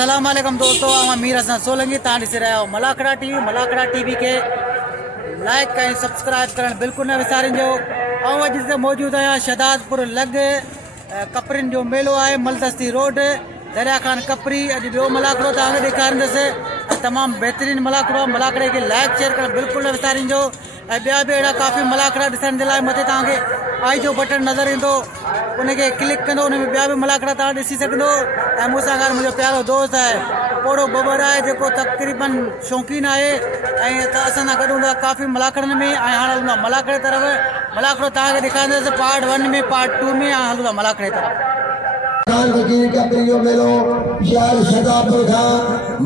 अस्सलाम वालेकुम दोस्तों, आम मीर हसन सोलंगी तव्हां ॾिसी रहिया आहियो मलाकड़ा टीवी के लाइक करें सब्सक्राइब करण बिल्कुल न विसारिजो। ऐं अॼु हिते मौजूदु आहियां शहदादपुर लॻ कपरिन जो मेलो आहे मलदस्ती रोड दरिया खान कपरी। अॼु ॿियो मलाकड़ो तव्हांखे ॾेखारींदुसि ऐं तमामु बहितरीनु मलाकड़ो। मलाकड़े खे लाइक शेयर करणु बिल्कुल न विसारिजो। ऐं ॿिया बि अहिड़ा काफ़ी मलाकड़ा ॾिसण जे लाइ मथे तव्हांखे आई जो बटन नज़र ईंदो, उनखे क्लिक कंदो, उन में ॿिया बि मलाकड़ा तव्हां ॾिसी सघंदो। ऐं मूंसां गॾु मुंहिंजो प्यारो दोस्त आहे पोड़ो बबर आहे, जेको तक़रीबन शौक़ीन आहे ऐं असां सां गॾु हूंदो आहे काफ़ी मलाकड़नि में। ऐं हाणे हलूं था मलाकड़े तरफ़। मलाकड़ो तव्हांखे ॾेखारींदुसि पार्ट 1 में, पार्ट 2 में। हाणे हलूं था मलाकड़े तरफ़। कपरियो मेलो शहर शहदादपुर खां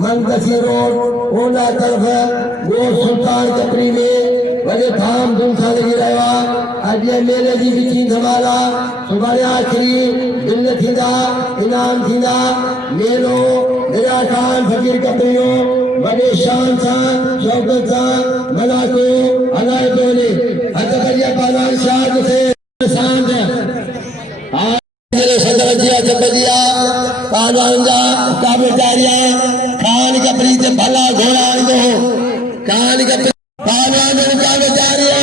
मलदस्ती रोड ओला तरफ़ वो सुल्तान कपरी में वॾे धाम धूम सां लॻी रहियो आहे। अॼु मेले जी विची धमाल आहे। सुभाणे आख़िरी दिन थींदा, इनाम थींदा। मेलो दरिया खान फकीर कपरियो वॾे शान सां शौक़त सां मनाको हलाए थो वञे। हथ कजे पालान शाह थे सांद सदरजिया चपदिया पालवांजा काबेदारिया खान कपरी से भला घोड़ा आंदो खान कपरी पालवान काबेदारिया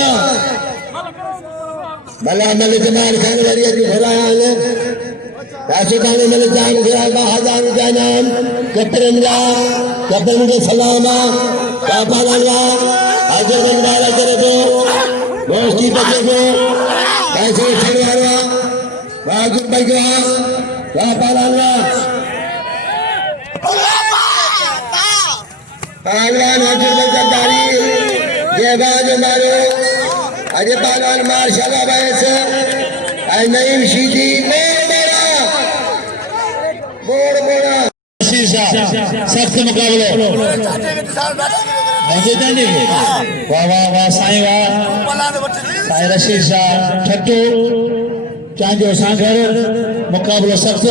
भला मल जमाल खान वरिया की घोड़ा आले ऐसे खाने मल जान घोड़ा का हजार जानाम कपरन के सलामा का पालवांजा हाजिर बंदारा करे दो दोस्ती बचे को ऐसे खड़े Wajib baiklah, laparanlah. Pahlawan hadir berjadari, dia baju baru. Ada pahlawan marshala bahasa, Naim Shidi, bora. Sisa, satu mukabala. Masih tadi, wah saya Sisa, satu. चांजो सांगर मुकाबला सख्त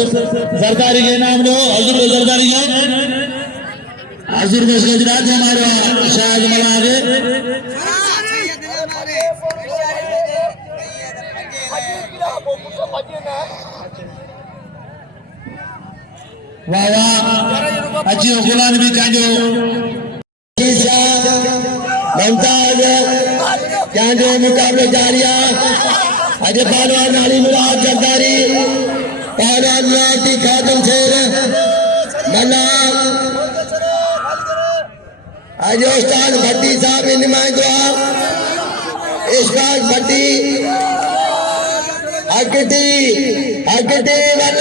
जरदारी के नाम लो हजूर जरदारी हजूर में गुजरात हमारा शायद मला आगे वाह वाह अच्छी गुलाम भी चांजो मुमताज चांजो मुकाबले जारिया अजय पहलवान अली मुराद जरदारी पहलवान नाती खातम शेर मना अजय उस्ताद भट्टी साहब नुमाइंदो इश्काक भट्टी अगटी वन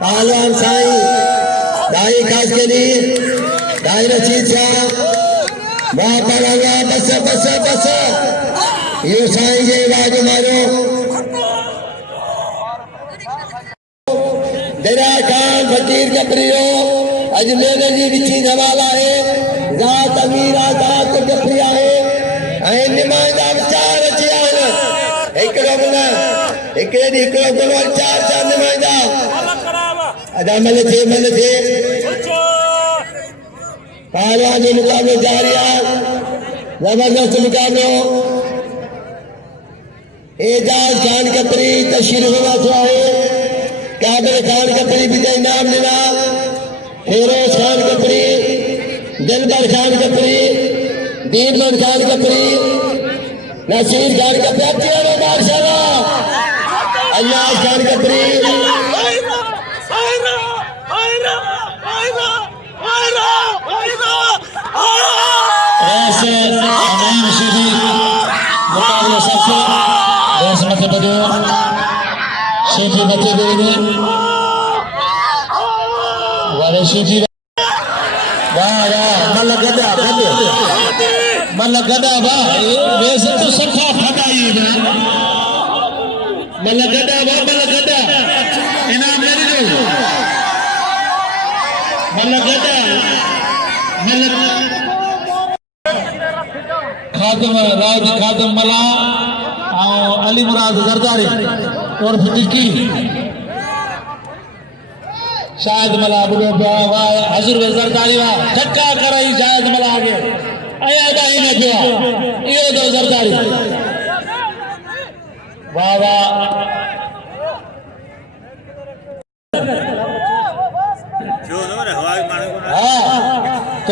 पहलवान साईं दाई खास के लिए दाई रशीद शाह वहां पर बस ये साईं जे आवाज मारो दरिया खान फकीर कपरियो अज मेले जी विची धमाल आहे। रात अमीरा रात कपरिया है ऐं निमाइंदा चार अची आहिनि हिकिड़ो गुल चार निमाइंदा अदा मल थे पहलवान जो मुकाबलो जारी आहे। जबरदस्त मुकाबलो एजाज खान कपरी तशरीफ हुआ चाहे काबिल खान कपरी भी इनाम मिला। फिरोज खान कपरी दिलबर खान कपरी दीनमन खान कपरी नसीर खान कपरी माशाल्लाह अल्लाह खान कपरी शेखी बच्चे देंगे वाले शेखी वाह मल गदा वाह वैसे तो सखा फटाई मल गदा इनाम मेरे जो मल गदा खादम राज खादम मला अली मुराद जरदारी और फिटिकी शायद मला बुलो वाह हजूर जरदारी वाह धक्का कराई शायद मला आगे आया दाई ने पिया ये दो जरदारी वाह वाह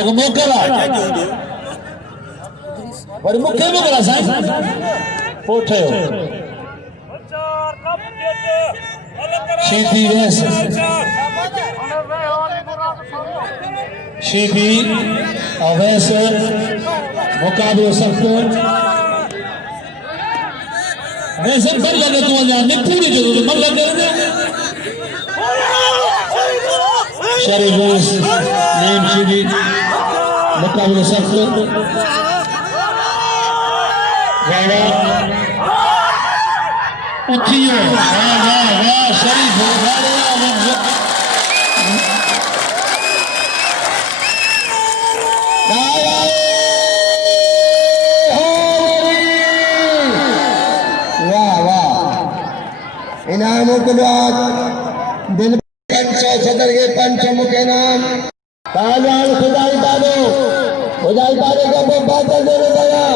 जेको मोकल आहे वरी मूंखे मोकल साईं पोइ ठहियो शीधी वेस शीधी अवैस मुकाबलो सख्त वैसे पर लगे तू वञा निपूरी जो मन लगे शरीफ वेस नेम शीधी मुकाबलो सख्त उठियो वाह वाह वाह शरीफ इनामों के बाद दिल पंचो सदर के पंचो मुखे नाम पहलवान खुदाई पादो का वो बादल देने लगा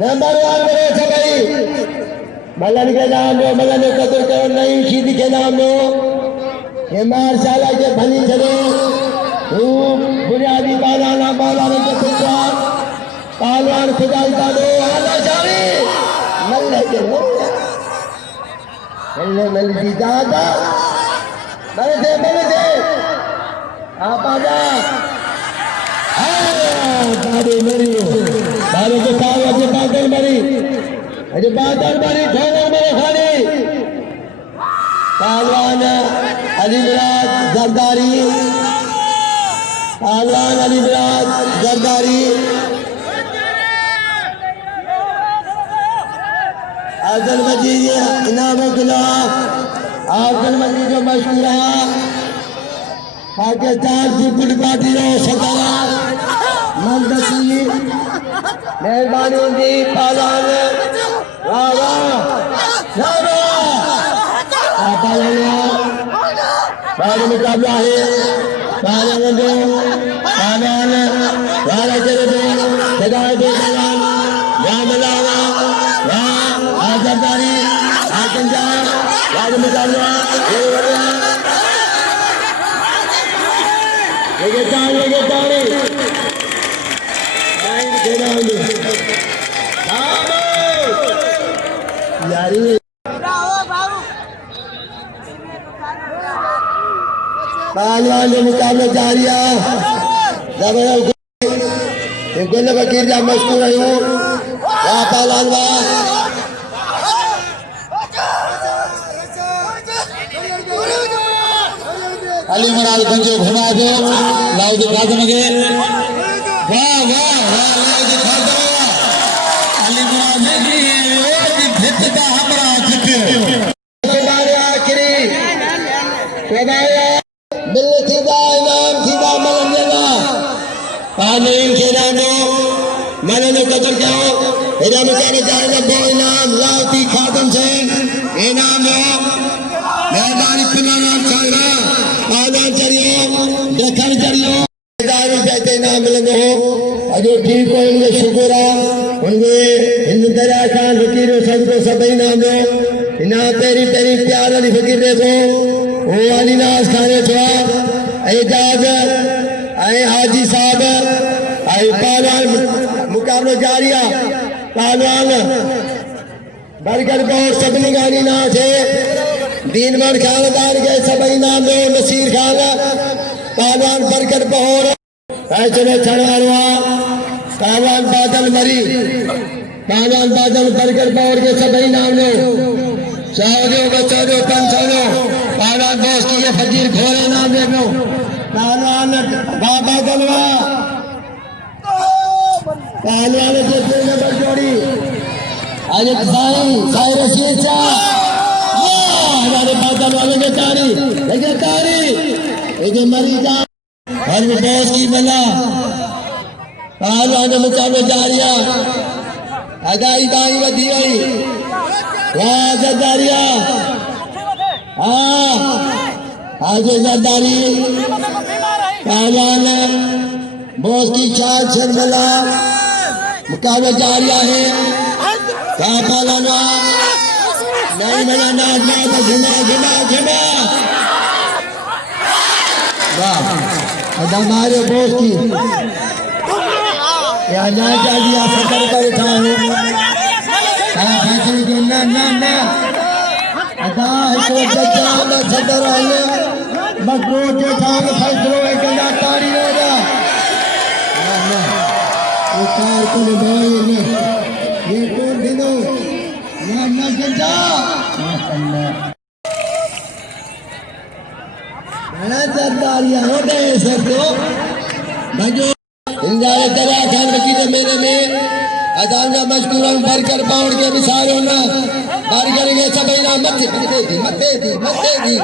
नंबर 1 बड़े से भाई मलन के नाम लो मलन कदर के नहीं शीधी के नाम लो ये मारशाला के भली चलो बुनियादी बालाना के पुत्रा पहलवान खुदाई पादो आला जावे मल्ले के मल्ले जी दादा मरे थे आप आजा दादे मरियो दादे के साथ अजय बादल मरी ठोनो मेरे खाने पहलवान अली मिराज जरदारी अब्दुल मजीद इनामों के खिलाफ अब्दुल मजीद जो मशहूर रहा पाकिस्तान पीपल्स पार्टी जो सदरा मंदसी मेहरबानी दी पहलवान पहले मुकाबला है पहलवान जो पहलवान वाला चले हिदायत जामलावा आजादारी आकंजा राज मुकाबला लगे ताली यारी पहलवान जो मुकाबला जारी है गुल फकीर जा मशहूर आहियूं वाह पहलवान वाह अली महाराज गंजो घुमा दो लाउद खादम के वाह वाह वाह लाउद खादम अली महाराज जी ओदी भित का हमरा जिते तुम्हारे आखिरी खुदाया मिल सीधा इनाम सीधा मलन देना पानी के नामो मलन कदर जाओ इधर मुकाबले जाएगा दो इनाम लाउदी खादम से इनाम मेहरबानी पिलाना चाहिए आदान चरियो देखन चरियो दारू कहते ना मिलेंगे हो अजो ठीक हो उनके शुक्र उनके हिंद दरिया खान फकीर सबको सब इनाम दो इना तेरी प्यार वाली फकीर देखो वो वाली नाज खाने छुआ एजाज आए हाजी साहब आए पहलवान मुकाबला जारिया पहलवान बरगढ़ बहुत सबनी गानी ना थे दीनमन खानदान के सबई नाम दो नसीर खान पहलवान बरकत पहोर चले छड़वा पहलवान बादल मरी पहलवान बादल बरकत पहोर के सबई नाम लो चौदो बचौदो पंचौदो पहलवान दोस्त के फकीर घोड़े नाम दे लो पहलवान बाबा दलवा पहलवान के तीन नंबर जोड़ी आज साई रशीद हमारे बादल वाले के तारी ये मरी का हर दोस्त की मिला पहलवान मुकाबले जारिया अगाई बाई वधी वही वाह जरदारिया आज जरदारी पहलवान बोस की चार छन मिला मुकाबले जारिया है क्या पहलवान नहीं मिला नाच नाच घुमा वाह हमारे बोस की या ना दिया सफर पर उठाओ फैसले को ना ना ना अदा तो बच्चा ना सदर आए मगरो के ठांग फैसलों एक ना तारी होगा ना ये कार को निभाए ने ये कौन दिनो ना ना गंजा बड़ा सरदारिया हो गए सर तो भजो इंजारे करा खान बकी के मेले में अदाना मशकूरन भरकर पाउड के मिसाल होना बार करेंगे सब ना मत दी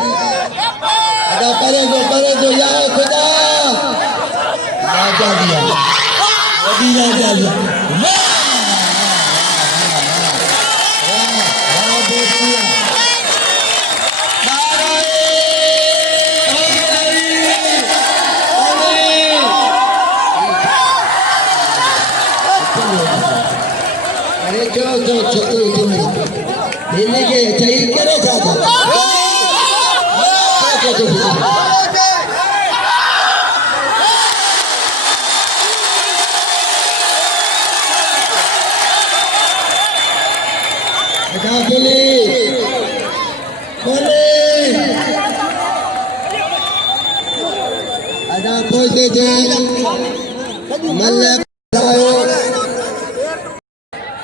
अदा परे जो या खुदा राजा दिया वही राजा दिया दिल्ली के सही करो साथ अदा पहुंचते थे मल्ल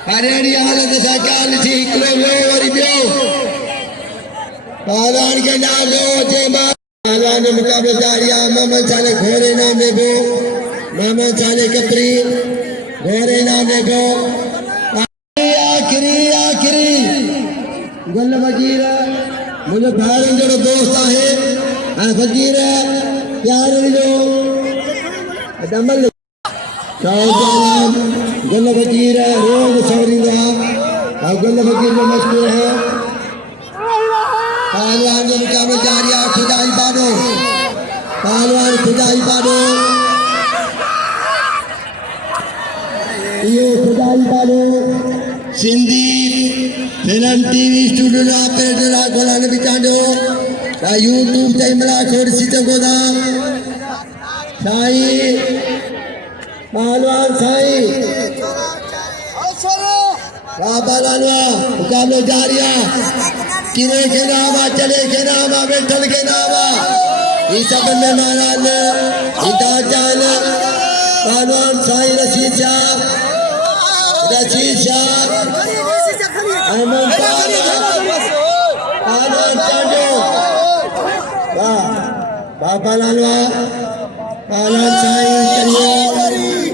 हरियाणी हालत साकाल थी किलो वरी बियो पालान के नाम लो जे पालान मुकाबले जारिया मोहम्मद साले घोड़े नाम देखो मोहम्मद साले कपरी घोड़े नाम देखो आखिरी गुल फकीर मुझे भाई जो दोस्त है फकीर प्यार जो दमल गुल फकीर रोज सवरींदा और गुल फकीर में मशहूर है पहलवान जो मुकाबले जारिया खुदाई बानो पहलवान खुदाई बानो ये खुदाई Bano Sindhi film TV studio ना ऑपरेटर गोला ने बिचांडो यूट्यूब ते मला खोड़ सीते गोदा साई पहलवान साई बाबा लालवा मुकाबले जारिया किरे के नामा चले के नामा बैठल के नामा ये सब में महाराज हिदा जान पहलवान साई रशीद शाह अहमद पहलवान चांडो बाबा लालवा पहलवान साई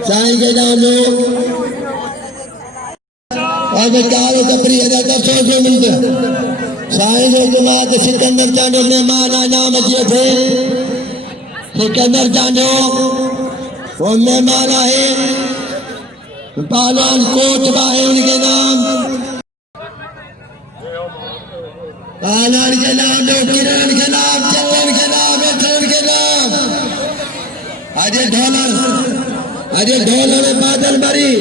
साई के नाम लो अब कारो कपरी अदा कर 100 मिनट साई जो जमात सिकंदर चांडो मेहमान नाम दिए थे सिकंदर चांडो वो मेहमान आए पहलवान कोच बाहे उनके नाम पहलवान के नाम दो किरण के नाम चंदन के नाम बैठन के नाम अजय ढोलर बादल बरी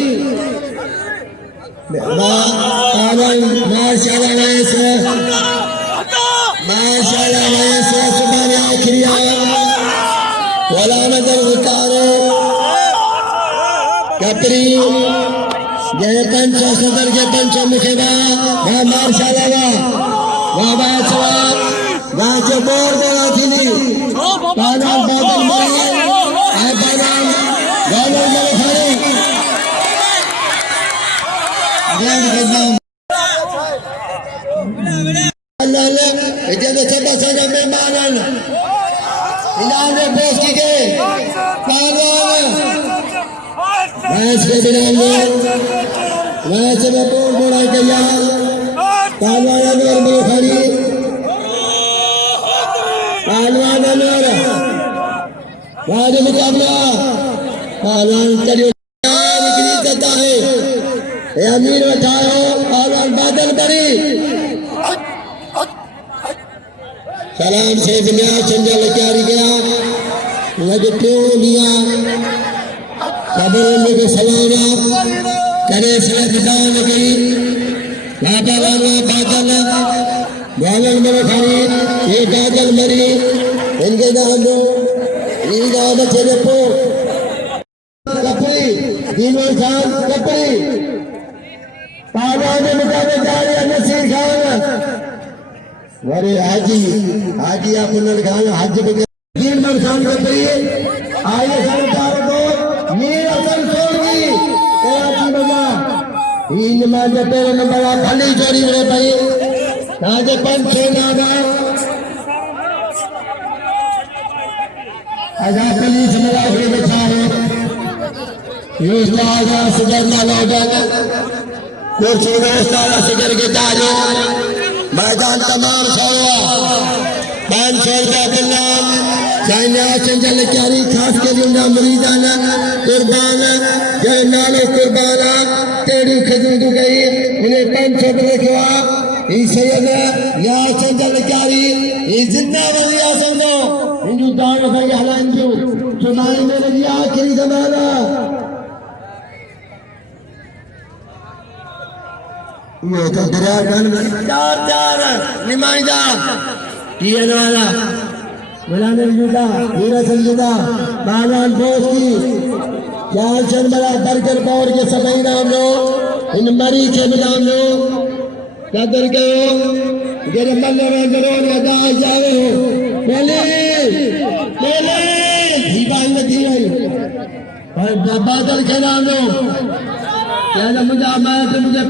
पहलवान माशाल्लाह वैसे सुबह आखिरी वलामत उतारो कपरी जय पंच सदर के पंच मुखेबा वहाँ माशाल्लाह वहाँ बादशाह वहाँ जो बोर बोला थी पहलवान बादल बरी आए पहलवान गौरव मेरे खड़े जब सब सजा मेहमान इनाम ने बोस की के पहलवान मैच के बिना मैच में बोल बोला गया पहलवान अनवर में खड़ी पहलवान अनवर वाद मुकाबला पहलवान करियो निकली देता है अमीर उठाओ पहलवान बादल बरी सलाम से दुनिया चंदल क्यारी गया लगते लिया खबर के सलाम करे साथ दान गई बाबा वाला बादल गावल में खड़ी ये बादल मरी इनके नाम दो इन गांव में चले पो कपड़ी दीनों खान कपड़ी पावा में मुकाबले जा रहे हैं नसीर खान वरे हाजी आप उन्होंने खान हाजी के दीनों खान कपड़ी आइए सरकार को मीर असल सोगी कराची बजा इन में पेड़ में बड़ा भली चोरी में भाई राजे पंच नागा आजा पुलिस मिला के बैठा है ये आजा सुगरना लौटन कुछ व्यवस्था सिगर के ताजो मैदान तमाम छोड़ा 500 रुपया के नाम चाइना संजल क्यारी खास के लिए मरीजाना कुर्बान जय नाले कुर्बाना तेरी खजूर गई उन्हें 500 रुपये के ई सैयद या संजल क्यारी ई जिंदा वलिया समझो इंजू दान भाई हलांजू सुनाई में लगी आखिरी जमाना ये तो दरिया गन चार निमाइंदा ये वाला मलाने जुदा हीरा संजुदा बालान पोस्टी चार चंद बड़ा बर्गर पावर के सभी नाम लो इन मरी के नाम लो कदर करो गिर मल्ले में करो लगा जावे हो बोले दीवार में दी और बादल के नाम लो क्या मुझे मैं मुझे